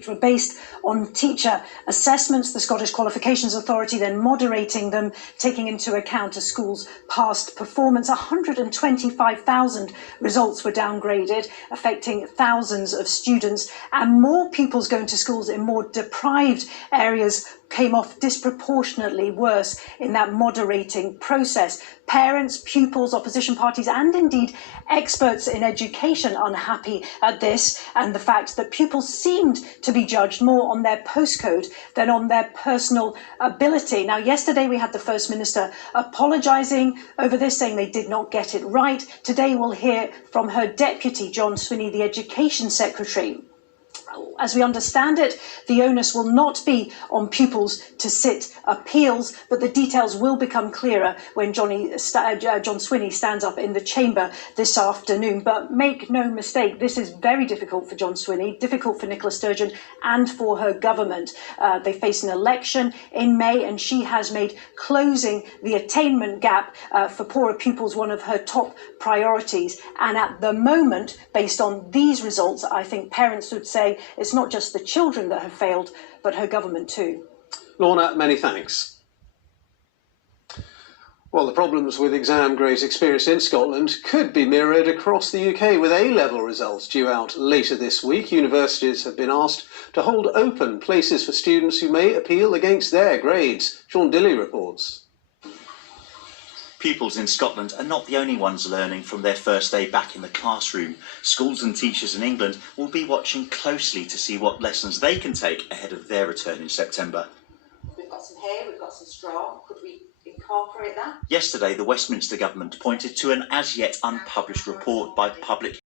which were based on teacher assessments, the Scottish Qualifications Authority then moderating them, taking into account a school's past performance. 125,000 results were downgraded, affecting thousands of students, and more pupils going to schools in more deprived areas came off disproportionately worse in that moderating process. Parents, pupils, opposition parties, and indeed experts in education unhappy at this, and the fact that pupils seemed to be judged more on their postcode than on their personal ability. Now, yesterday we had the First Minister apologising over this, saying they did not get it right. Today we'll hear from her deputy, John Swinney, the Education Secretary. As we understand it, the onus will not be on pupils to sit appeals, but the details will become clearer when John Swinney stands up in the chamber this afternoon. But make no mistake, this is very difficult for John Swinney, difficult for Nicola Sturgeon and for her government. They face an election in May, and she has made closing the attainment gap for poorer pupils one of her top priorities. And at the moment, based on these results, I think parents would say it's not just the children that have failed, but her government too. Lorna, many thanks. Well, the problems with exam grades experienced in Scotland could be mirrored across the UK, with A-level results due out later this week. Universities have been asked to hold open places for students who may appeal against their grades. Sean Dilley reports. Pupils in Scotland are not the only ones learning from their first day back in the classroom. Schools and teachers in England will be watching closely to see what lessons they can take ahead of their return in September. We've got some hay, we've got some straw. Could we incorporate that? Yesterday, the Westminster government pointed to an as yet unpublished report by Public